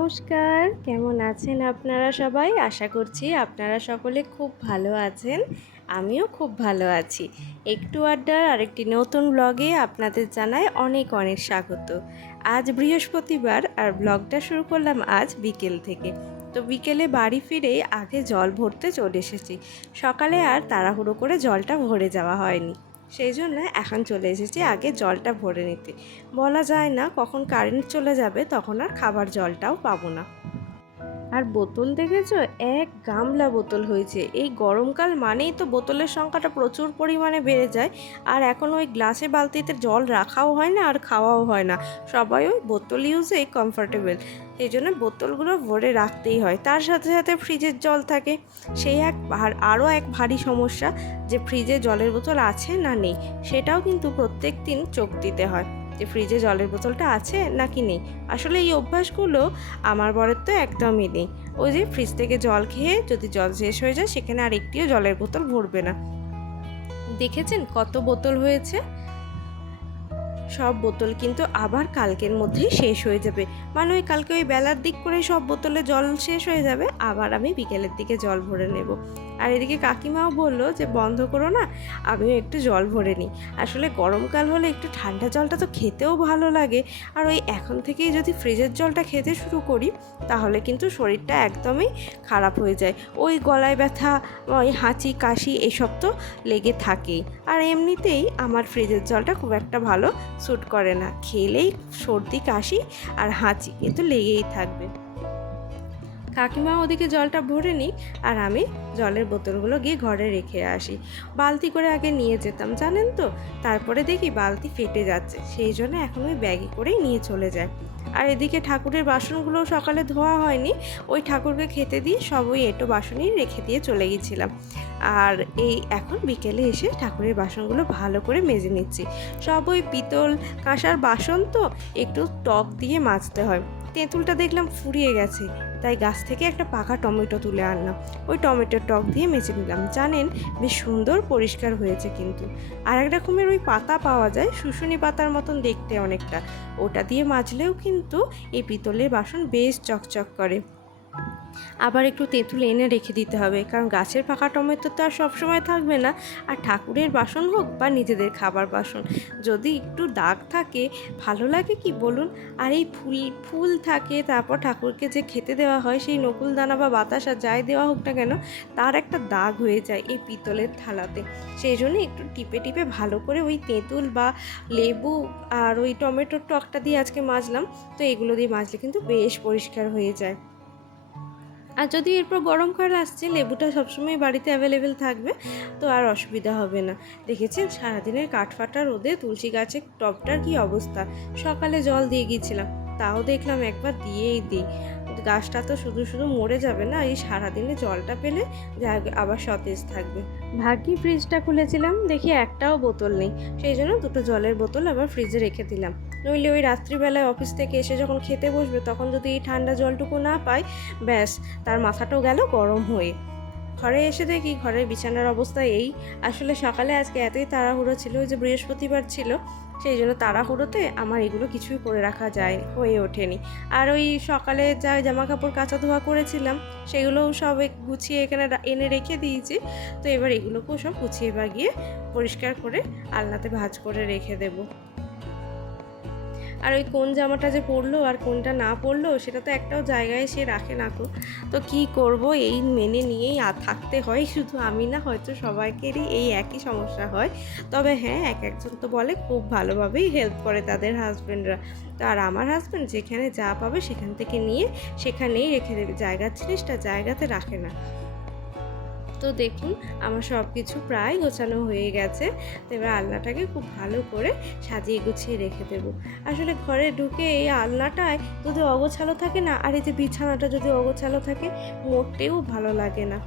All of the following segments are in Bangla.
নমস্কার, কেমন আছেন আপনারা সবাই? আশা করছি আপনারা সকলে খুব ভালো আছেন। আমিও খুব ভালো আছি। একটু আড্ডার আরেকটি নতুন ব্লগে আপনাদের জানাই অনেক অনেক স্বাগত। আজ বৃহস্পতিবার আর ব্লগটা শুরু করলাম আজ বিকেল থেকে। তো বিকেলে বাড়ি ফিরেই আগে জল ভরতে চলে এসেছি। সকালে আর তাড়াহুড়ো করে জলটা ভরে যাওয়া হয়নি, সেই জন্য এখন চলে এসেছি আগে জলটা ভরে নিতে। বলা যায় না কখন কারেন্ট চলে যাবে, তখন আর খাবার জলটাও পাবো না। আর বোতল দেখেছো, এক গামলা বোতল হয়েছে। এই গরমকাল মানেই তো বোতলের সংখ্যাটা প্রচুর পরিমাণে বেড়ে যায়। আর এখন ওই গ্লাসে বালতিতে জল রাখাও হয় না আর খাওয়াও হয় না, সবাই ওই বোতল ইউজেই কমফোর্টেবল। সেই জন্য বোতলগুলো ভরে রাখতেই হয়। তার সাথে সাথে ফ্রিজের জল থাকে, সেই আরও এক ভারী সমস্যা যে ফ্রিজে জলের বোতল আছে না নেই, সেটাও কিন্তু প্রত্যেক দিন চোখ দিতে হয় যে ফ্রিজে জলের বোতলটা আছে নাকি নেই। আসলে এই অভ্যাসগুলো আমার বরের তো একদমই নেই। ওই যে ফ্রিজ থেকে জল খেয়ে যদি জল শেষ হয়ে যায়, সেখানে আর একটিও জলের বোতল ভরবে না। দেখেছেন কত বোতল হয়েছে? সব বোতল কিন্তু আবার কালকের মধ্যেই শেষ হয়ে যাবে। মানে ওই কালকে ওই বেলার দিক করে সব বোতলে জল শেষ হয়ে যাবে, আবার আমি বিকেলের দিকে জল ভরে নেব। আর এদিকে কাকিমাও বললো যে বন্ধ করো না, আমিও একটু জল ভরে নিই। আসলে গরমকাল হলে একটু ঠান্ডা জলটা তো খেতেও ভালো লাগে। আর ওই এখন থেকেই যদি ফ্রিজের জলটা খেতে শুরু করি, তাহলে কিন্তু শরীরটা একদমই খারাপ হয়ে যায়। ওই গলায় ব্যথা, ওই হাঁচি কাশি এসব তো লেগে থাকেই। আর এমনিতেই আমার ফ্রিজের জলটা খুব একটা ভালো স্যুট করে না, খেলেই সর্দি কাশি আর হাঁচি কিন্তু লেগেই থাকবে। কাকিমা ওদিকে জলটা ভরে নিই, আর আমি জলের বোতলগুলো গিয়ে ঘরে রেখে আসি। বালতি করে আগে নিয়ে যেতাম জানেন তো, তারপরে দেখি বালতি ফেটে যাচ্ছে, সেই জন্য এখন ওই ব্যাগে করেই নিয়ে চলে যায়। আর এদিকে ঠাকুরের বাসনগুলোও সকালে ধোয়া হয়নি, ওই ঠাকুরকে খেতে দিয়ে সব ওই এঁটো বাসনই রেখে দিয়ে চলে গেছিলাম। আর এই এখন বিকেলে এসে ঠাকুরের বাসনগুলো ভালো করে মেজে নিচ্ছি। সব ওই পিতল কাঁসার বাসন তো, একটু টক দিয়ে মাজতে হয়। তেঁতুলটা দেখলাম ফুরিয়ে গেছে, তাই গাছ থেকে একটা পাকা টমেটো তুলে আনলাম, ওই টমেটোর টক দিয়ে মেজে নিলাম। জানেন বেশ সুন্দর পরিষ্কার হয়েছে কিন্তু। আর এক রকমের ওই পাতা পাওয়া যায়, শুশুনি পাতার মতন দেখতে অনেকটা, ওটা দিয়ে মাজলেও কিন্তু এই পিতলের বাসন বেশ চকচক করে। আবার একটু তেঁতুল এনে রেখে দিতে হবে, কারণ গাছের পাকা টমেটো তো আর সবসময় থাকবে না। আর ঠাকুরের বাসন হোক বা নিজেদের খাবার বাসন, যদি একটু দাগ থাকে ভালো লাগে কি বলুন? আর এই ফুল ফুল থাকে, তারপর ঠাকুরকে যে খেতে দেওয়া হয় সেই নকুল দানা বা বাতাসা যাই দেওয়া হোক না কেন, তার একটা দাগ হয়ে যায় এই পিতলের থালাতে। সেই জন্য একটু টিপে টিপে ভালো করে ওই তেঁতুল বা লেবু আর ওই টমেটোর টকটা দিয়ে আজকে মাজলাম। তো এগুলো দিয়ে মাজলে কিন্তু বেশ পরিষ্কার হয়ে যায়। আর যদি এরপর গরমকাল আসছে, লেবুটা সবসময় বাড়িতে অ্যাভেলেবেল থাকবে, তো আর অসুবিধা হবে না। দেখেছেন সারাদিনের কাঠফাটা রোদে তুলসী গাছের টবটার কি অবস্থা। সকালে জল দিয়ে গিয়েছিলাম, তাও দেখলাম একবার দিয়েই দিই। গাছটা তো শুধু শুধু মরে যাবে না, এই সারাদিনে জলটা পেলে আবার সতেজ থাকবে। ভাগ্যি ফ্রিজটা খুলেছিলাম, দেখি একটাও বোতল নেই, সেই জন্য দুটো জলের বোতল আবার ফ্রিজে রেখে দিলাম। নইলে ওই রাত্রিবেলায় অফিস থেকে এসে যখন খেতে বসবে, তখন যদি এই ঠান্ডা জলটুকু না পাই, ব্যাস তার মাথাটাও গেল গরম হয়ে। ঘরে এসে দেখি ঘরের বিছানার অবস্থা এই। আসলে সকালে আজকে এতই তাড়াহুড়ো ছিল, ওই যে বৃহস্পতিবার ছিল, সেই জন্য তাড়াহুড়োতে আমার এগুলো কিছুই করে রাখা হয়ে ওঠেনি। আর ওই সকালে যা জামা কাপড় কাচা ধোয়া করেছিলাম, সেগুলোও সব গুছিয়ে এখানে এনে রেখে দিয়েছি। তো এবার এগুলোকেও সব গুছিয়ে বাগিয়ে পরিষ্কার করে আলনাতে ভাঁজ করে রেখে দেবো। আর ওই কোন জামাটা যে পরলো আর কোনটা না পরলো, সেটা তো একটাও জায়গায় সে রাখে না গো। তো কি করব, এই মেনে নিয়েই থাকতে হয়। শুধু আমি না, হয়তো সবাইকেরই এই একই সমস্যা হয়। তবে হ্যাঁ, একজন তো বলে খুব ভালোভাবেই হেল্প করে তাদের হাজব্যান্ডরা। তো আর আমার হাজব্যান্ড যেখানে যা পাবে সেখান থেকে নিয়ে সেখানেই রেখে দেবে, জায়গার জিনিসটা জায়গাতে রাখে না। তো দেখুন আমার সব কিছু প্রায় গোছানো হয়ে গেছে। তো এবার আলনাটাকে খুব ভালো করে সাজিয়ে গুছিয়ে রেখে দেবো। আসলে ঘরে ঢুকে এই আলনাটায় যদি অগোছালো থাকে না, আর এই যে বিছানাটা যদি অগোছালো থাকে, মোটেও ভালো লাগে না।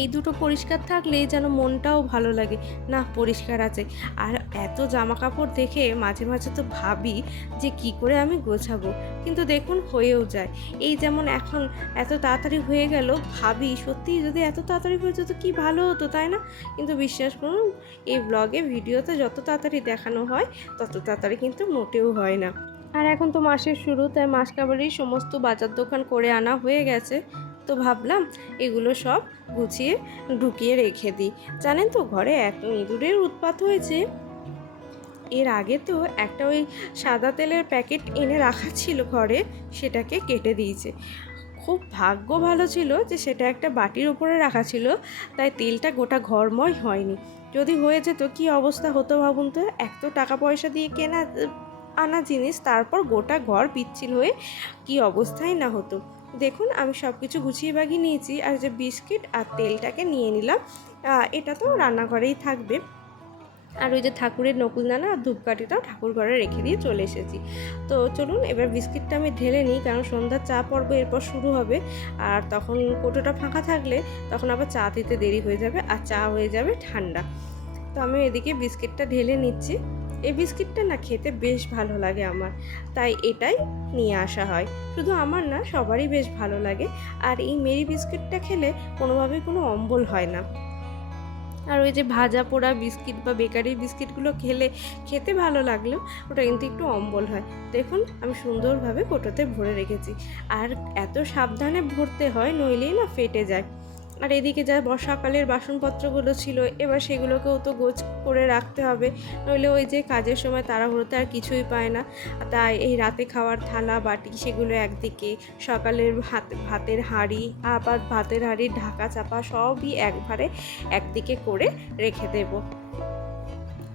এই দুটো পরিষ্কার থাকলেই যেন মনটাও ভালো লাগে, না পরিষ্কার আছে। আর এত জামা কাপড় দেখে মাঝে মাঝে তো ভাবি যে কি করে আমি গোছাবো, কিন্তু দেখুন হয়েও যায়। এই যেমন এখন এত তাড়াতাড়ি হয়ে গেল, ভাবি সত্যি যদি এত তাড়াতাড়ি হয়ে যেত কি ভালো হতো, তাই না? কিন্তু বিশ্বাস করুন, এই ব্লগে ভিডিওতে যত তাড়াতাড়ি দেখানো হয় তত তাড়াতাড়ি কিন্তু মোটেও হয় না। আর এখন তো মাসের শুরু, তাই মাস কাবারির সমস্ত বাজার দোকান করে আনা হয়ে গেছে। তো ভাবলাম এগুলো সব গুছিয়ে ঢুকিয়ে রেখে দিই। জানেন তো ঘরে এত ইঁদুরের উৎপাত হয়েছে। এর আগে তো একটা ওই সাদা তেলের প্যাকেট এনে রাখা ছিল ঘরে, সেটাকে কেটে দিয়েছে। খুব ভাগ্য ভালো ছিল যে সেটা একটা বাটির উপরে রাখা ছিল, তাই তেলটা গোটা ঘরময় হয়নি। যদি হয়ে যেত কী অবস্থা হতো ভাবুন তো। এক তো টাকা পয়সা দিয়ে কেনা আনা জিনিস, তারপর গোটা ঘর পিচ্ছিল হয়ে কী অবস্থাই না হতো। দেখুন আমি সব কিছু গুছিয়ে বাগিয়ে নিয়েছি, আর যে বিস্কিট আর তেলটাকে নিয়ে নিলাম। এটা তো রান্নাঘরেই থাকবে। আর ওই যে ঠাকুরের নকুলদানা আর ধূপকাঠিটাও ঠাকুর ঘরে রেখে দিয়ে চলে এসেছি। তো চলুন এবার বিস্কিটটা আমি ঢেলে নিই, কারণ সন্ধ্যার চা পর্ব এরপর শুরু হবে। আর তখন কোটোটা ফাঁকা থাকলে তখন আবার চা দিতে দেরি হয়ে যাবে, আর চা হয়ে যাবে ঠান্ডা। তো আমি এদিকে বিস্কিটটা ঢেলে নিচ্ছি। এই বিস্কিটটা না খেতে বেশ ভালো লাগে আমার, তাই এটাই নিয়ে আসা হয়। শুধু আমার না, সবারই বেশ ভালো লাগে। আর এই মেরি বিস্কিটটা খেলে কোনোভাবেই কোনো অম্বল হয় না। আর ওই যে ভাজা পোড়া বিস্কিট বা বেকারির বিস্কিটগুলো খেতে ভালো লাগলেও ওটা কিন্তু একটু অম্বল হয়। দেখুন আমি সুন্দরভাবে কোটোতে ভরে রেখেছি। আর এত সাবধানে ভরতে হয়, নইলেই না ফেটে যায়। আর এদিকে যা সকালের বাসনপত্রগুলো ছিল, এবার সেগুলোকেও তো গোছ করে রাখতে হবে, নইলে ওই যে কাজের সময় তাড়াহুড়োতে আর কিছুই পায় না। তাই এই রাতে খাওয়ার থালা বাটি সেগুলো একদিকে, সকালের ভাতের হাঁড়ি, আবার ভাতের হাঁড়ির ঢাকা চাপা সবই একবারে একদিকে করে রেখে দেব।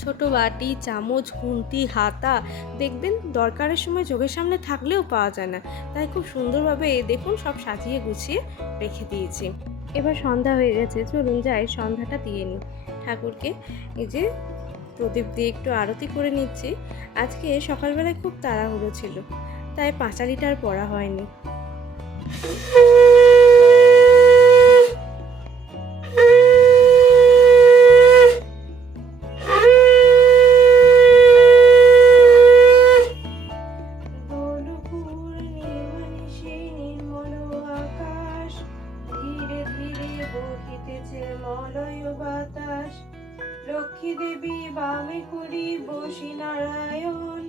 ছোট বাটি, চামচ, খুন্তি, হাতা দেখবেন দরকারের সময় চোখের সামনে থাকলেও পাওয়া যায় না, তাই খুব সুন্দরভাবে দেখুন সব সাজিয়ে গুছিয়ে রেখে দিয়েছি। এবার সন্ধ্যা হয়ে গেছে, চলুন যাই সন্ধ্যাটা দিয়ে নিই ঠাকুরকে। এই যে প্রদীপ দিয়ে একটু আরতি করে নিচ্ছি। আজকে সকালবেলায় খুব তাড়াহুড়ো ছিল, তাই পাঁচালিটা আর পড়া হয়নি। লক্ষ্মী দেবী বামে করি বসি নারায়ণ,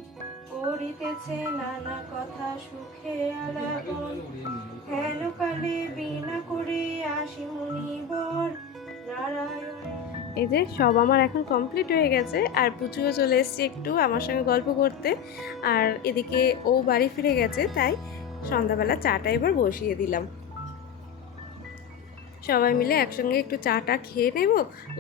করিতেছে নানা কথা সুখে আলাপন, হেন কালে বিনা করে আসি মুনিবর নারায়ণ। এই যে সব আমার এখন কমপ্লিট হয়ে গেছে, আর পুচুও চলে এসছে একটু আমার সঙ্গে গল্প করতে। আর এদিকে ও বাড়ি ফিরে গেছে, তাই সন্ধ্যাবেলা চাটা এবার বসিয়ে দিলাম। সবাই মিলে একসঙ্গে একটু চাটা খেয়ে নেব,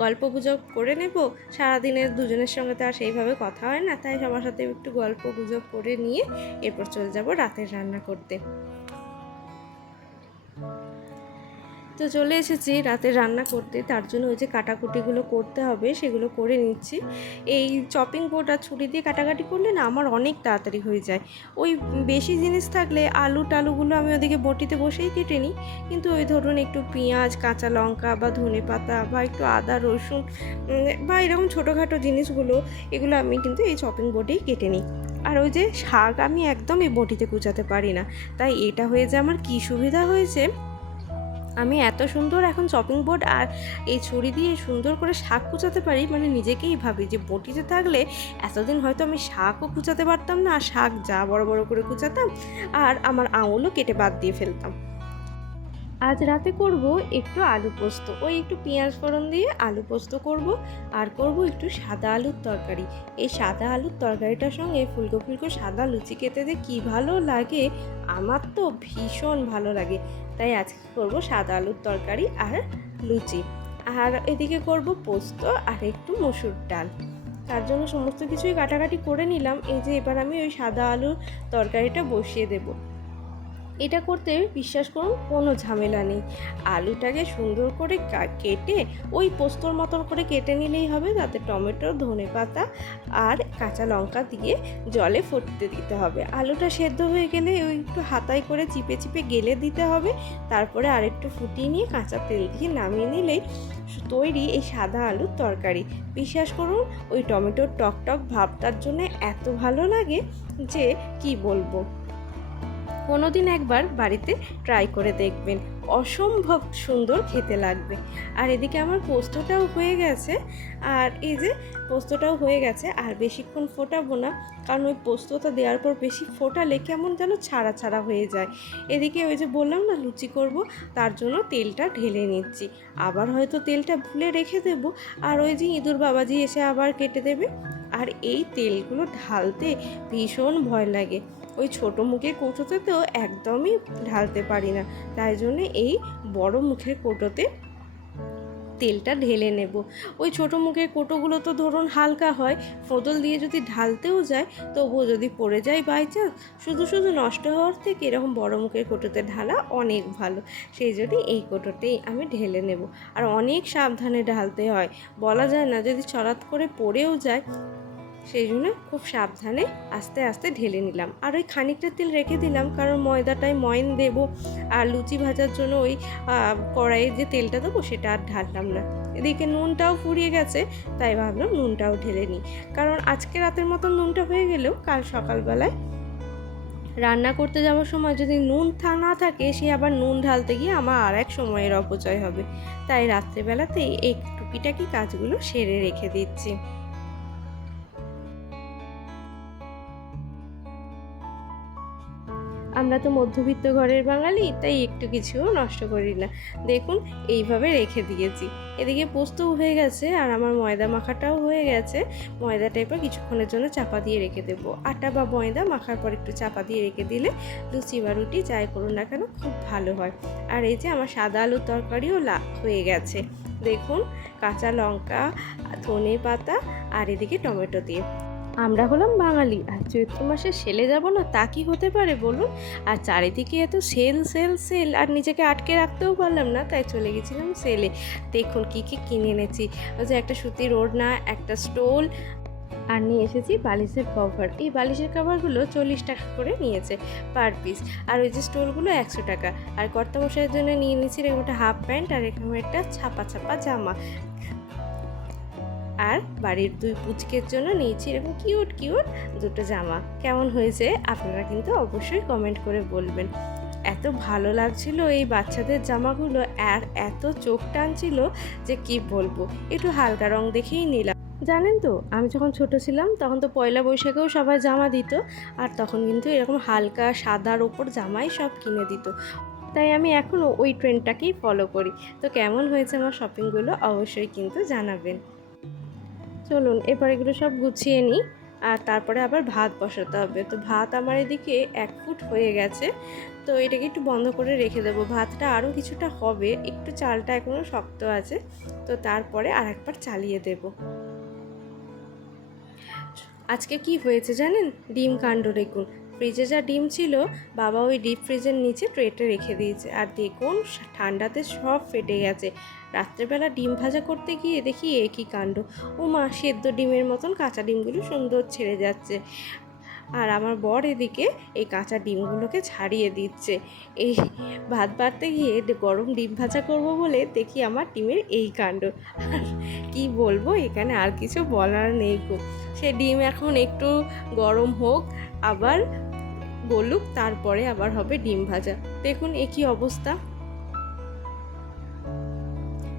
গল্প গুজব করে নেব। সারাদিনের দুজনের সঙ্গে তো আর সেইভাবে কথা হয় না, তাই সবার সাথে একটু গল্প গুজব করে নিয়ে এরপর চলে যাব রাতের রান্না করতে। তো চলে এসেছি রাতে রান্না করতে, তার জন্য ওই যে কাটাকুটিগুলো করতে হবে সেগুলো করে নিচ্ছি। এই চপিং বোর্ড আর ছুরি দিয়ে কাটাকাটি করলে না আমার অনেক তাড়াতাড়ি হয়ে যায়। ওই বেশি জিনিস থাকলে আলু টালুগুলো আমি ওদিকে বটিতে বসেই কেটে নিই, কিন্তু ওই ধরুন একটু পেঁয়াজ, কাঁচা লঙ্কা বা ধনে পাতা বা একটু আদা রসুন বা এরকম ছোটোখাটো জিনিসগুলো, এগুলো আমি কিন্তু এই চপিং বোর্ডেই কেটে নিই। আর ওই যে শাক আমি একদম এই বটিতে কুচাতে পারি না, তাই এটা হয়ে যে আমার কী সুবিধা হয়েছে, আমি এত সুন্দর এখন চপিং বোর্ড আর এই ছুরি দিয়ে সুন্দর করে শাক কুচাতে পারি, মানে নিজেকেই ভাবি যে বটিতে থাকলে এতদিন হয়তো আমি শাকও কুচাতে পারতাম না, আর শাক যা বড় বড় করে কুচাতাম আর আমার আঙুলও কেটে বাদ দিয়ে ফেলতাম। আজ রাতে করব একটু আলু পোস্ত, ওই একটু পেঁয়াজ ফোড়ন দিয়ে আলু পোস্ত করব। আর করব একটু সাদা আলুর তরকারি। এই সাদা আলুর তরকারিটার সঙ্গে ফুলকো ফুলকো সাদা লুচি খেতে যে কী ভালো লাগে, আমার তো ভীষণ ভালো লাগে। তাই আজকে করব সাদা আলুর তরকারি আর লুচি। আর এদিকে করব পোস্ত আর একটু মসুর ডাল। তার জন্য সমস্ত কিছুই কাটাকাটি করে নিলাম। এই যে এবার আমি ওই সাদা আলুর তরকারিটা বসিয়ে দেবো। এটা করতে বিশ্বাস করুন কোনো ঝামেলা নেই। আলুটাকে সুন্দর করে কেটে ওই পোস্তর মতন করে কেটে নিলেই হবে, তাতে টমেটো, ধনেপাতা আর কাঁচা লঙ্কা দিয়ে জলে ফুটতে দিতে হবে। আলুটা সেদ্ধ হয়ে গেলে ওই একটু হাতায় করে চিপে চিপে গেলে দিতে হবে। তারপরে আরেকটু ফুটিয়ে নিয়ে কাঁচা তেল দিয়ে নামিয়ে নিলেই তৈরি এই সাদা আলুর তরকারি। বিশ্বাস করুন ওই টমেটোর টক টক ভাবটার জন্য এত ভালো লাগে যে কি বলবো। কোনোদিন একবার বাড়িতে ট্রাই করে দেখবেন, অসম্ভব সুন্দর খেতে লাগবে। আর এদিকে আমার পোস্তটাও হয়ে গেছে, আর এই যে পোস্তটাও হয়ে গেছে, আর বেশিক্ষণ ফোটাবো না, কারণ ওই পোস্তটা দেওয়ার পর বেশি ফোটালে কেমন যেন ছাড়া ছাড়া হয়ে যায়। এদিকে ওই যে বললাম না লুচি করব, তার জন্য তেলটা ঢেলে নিচ্ছি। আবার হয়তো তেলটা ভুলে রেখে দেব, আর ওই যে ইঁদুর বাবাজি এসে আবার কেটে দেবে। আর এই তেলগুলো ঢালতে ভীষণ ভয় লাগে, ওই ছোটো মুখের কৌটোতে তো একদমই ঢালতে পারি না, তাই জন্যে এই বড় মুখের কৌটোতে তেলটা ঢেলে নেব। ওই ছোটো মুখের কৌটোগুলো তো ধরুন হালকা হয়, ফোঁদল দিয়ে যদি ঢালতেও যায় তবুও যদি পড়ে যায় বাই চান্স, শুধু শুধু নষ্ট হওয়ার থেকে এরকম বড় মুখের কৌটোতে ঢালা অনেক ভালো। সেই জন্য এই কৌটোতেই আমি ঢেলে নেব। আর অনেক সাবধানে ঢালতে হয়, বলা যায় না যদি চড়াত করে পড়েও যায়, সেই জন্য খুব সাবধানে আস্তে আস্তে ঢেলে নিলাম। আর ওই খানিকটা তেল রেখে দিলাম, কারণ ময়দাটায় ময়ন দেব, আর লুচি ভাজার জন্য ওই কড়াইয়ে যে তেলটা দেবো সেটা আর ঢাললাম না। এদিকে নুনটাও ফুরিয়ে গেছে, তাই ভাবলাম নুনটাও ঢেলে নিই, কারণ আজকে রাতের মতন নুনটা হয়ে গেলেও কাল সকালবেলায় রান্না করতে যাওয়ার সময় যদি নুন না থাকে, সে আবার নুন ঢালতে গিয়ে আমার আর এক সময়ের অপচয় হবে। তাই রাত্রেবেলাতেই এই টুকিটাকি কাজগুলো সেরে রেখে দিচ্ছি। আমরা তো মধ্যবিত্ত ঘরের বাঙালি, তাই একটু কিছুও নষ্ট করি না। দেখুন এইভাবে রেখে দিয়েছি। এদিকে পোস্তও হয়ে গেছে, আর আমার ময়দা মাখাটাও হয়ে গেছে। ময়দাটা এবার কিছুক্ষণের জন্য চাপা দিয়ে রেখে দেবো। আটা বা ময়দা মাখার পর একটু চাপা দিয়ে রেখে দিলে লুচি বা রুটি যাই করুন না কেন খুব ভালো হয়। আর এই যে আমার সাদা আলুর তরকারিও হয়ে গেছে। দেখুন কাঁচা লঙ্কা, ধনে পাতা, আর এদিকে টমেটো দিয়ে। আমরা হলাম বাঙালি, আর চৈত্র মাসে সেলে যাব না তা কি হতে পারে বলুন? আর চারিদিকে এত সেল সেল সেল, আর নিজেকে আটকে রাখতেও পারলাম না, তাই চলে গেছিলাম সেলে। দেখুন কী কী কিনে এনেছি। ওই যে একটা সুতির ওড়না, একটা স্টোল, আর নিয়ে এসেছি বালিশের কভার। এই বালিশের কভারগুলো 40 টাকা করে নিয়েছে পার পিস, আর ওই যে স্টোলগুলো 100 টাকা। আর কর্তামশাইয়ের জন্য নিয়ে নিয়েছি এরকম একটা হাফ প্যান্ট, আর এরকম একটা ছাপা ছাপা জামা। আর বাড়ির 2 পুচকের জন্য নিয়েছি এরকম কিউট কিউট দুটো জামা। কেমন হয়েছে আপনারা কিন্তু অবশ্যই কমেন্ট করে বলবেন। এত ভালো লাগছিল এই বাচ্চাদের জামাগুলো, আর এত চোখ টানছিল যে কি বলবো। একটু হালকা রং দেখেই নিলাম। জানেন তো আমি যখন ছোট ছিলাম তখন তো পয়লা বৈশাখেও সবাই জামা দিত, আর তখন কিন্তু এরকম হালকা সাদার ওপর জামাই সব কিনে দিত। তাই আমি এখনও ওই ট্রেন্ডটাকেই ফলো করি। তো কেমন হয়েছে আমার শপিংগুলো অবশ্যই কিন্তু জানাবেন। চলুন এবার এগুলো সব গুছিয়ে নিই, আর তারপরে আবার ভাত বসাতে হবে। তো ভাত আমার এদিকে 1 ফুট হয়ে গেছে, তো এটাকে একটু বন্ধ করে রেখে দেবো। ভাতটা আরও কিছুটা হবে, একটু চালটা এখনও শক্ত আছে, তো তারপরে আরেকবার চালিয়ে দেব। আজকে কি হয়েছে জানেন? ডিম কাণ্ড দেখুন। ফ্রিজে যা ডিম ছিল বাবা ওই ডিপ ফ্রিজের নিচে ট্রেতে রেখে দিয়েছে, আর দেখুন ঠান্ডাতে সব ফেটে গেছে। রাত্রেবেলা ডিম ভাজা করতে গিয়ে দেখি একই কাণ্ড। মা সেদ্ধ ডিমের মতন কাঁচা ডিমগুলো সুন্দর ছেড়ে যাচ্ছে, আর আমার বর এদিকে এই কাঁচা ডিমগুলোকে ছাড়িয়ে দিচ্ছে। এই ভাত বাড়তে গিয়ে গরম ডিম ভাজা করব বলে দেখি আমার ডিমের এই কাণ্ড। আর কি বলবো, এখানে আর কিছু বলার নেই গো। সে ডিম এখন একটু গরম হোক, আবার গলুক, তারপরে আবার হবে ডিম ভাজা। দেখুন এ কী অবস্থা,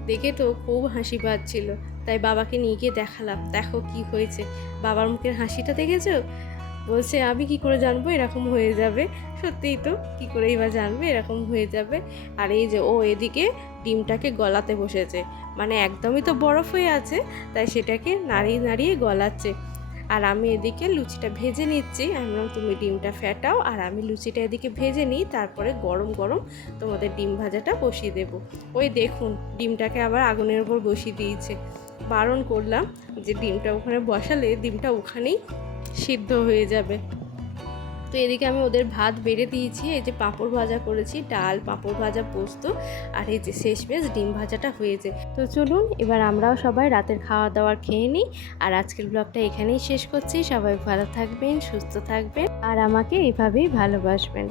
দেখে তো খুব হাসি পাচ্ছিল। তাই বাবাকে নিয়ে গিয়ে দেখালাম, দেখো কি হয়েছে। বাবার মুখের হাসিটা দেখেছো? বলছে আমি কি করে জানবো এরকম হয়ে যাবে। সত্যিই তো, কি করেই বা জানবে এরকম হয়ে যাবে। আর এই যে ও এদিকে ডিমটাকে গলাতে বসেছে, মানে একদমই তো বরফ হয়ে আছে, তাই সেটাকে নাড়িয়ে নাড়িয়ে গলাচ্ছে। আর আমি এদিকে লুচিটা ভেজে নিচ্ছি। আমি বললাম তুমি ডিমটা ফেটাও, আর আমি লুচিটা এদিকে ভেজে নিই, তারপরে গরম গরম তোমাদের ডিম ভাজাটা বসিয়ে দেবো। ওই দেখুন ডিমটাকে আবার আগুনের উপর বসিয়ে দিয়েছে। বারণ করলাম যে ডিমটা ওখানে বসালে ডিমটা ওখানেই সিদ্ধ হয়ে যাবে। তো এদিকে আমি ওদের ভাত বেড়ে দিয়েছি। এই যে পাঁপড় ভাজা করেছি, ডাল, পাঁপড় ভাজা, পোস্ত, আর এই যে শেষমেশ ডিম ভাজাটা হয়েছে। তো চলুন এবার আমরাও সবাই রাতের খাওয়া দাওয়ার খেয়ে নিই। আর আজকের ব্লগটা এখানেই শেষ করছি। সবাই ভালো থাকবেন, সুস্থ থাকবেন, আর আমাকে এইভাবেই ভালোবাসবেন।